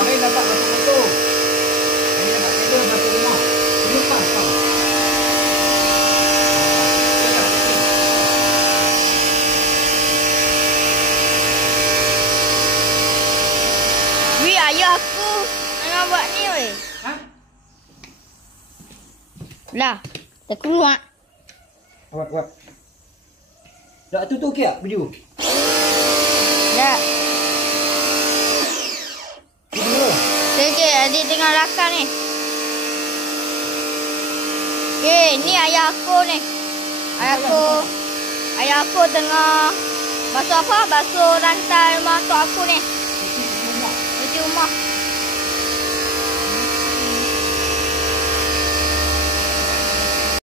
Mari dapat batu motor. Ini dapat kerja batu rumah. Lepas kau. Wi, ayah aku nak buat ni weh. Ha? Lah, terkeluar. Buat. Dah tu okey tak baju? Dah. Dulu. Okey, adik tengah rakan ni. Okey, ni ayah aku ni. Ayah aku tengah basuh apa? Basuh rantai rumah tok aku ni. Cuci rumah.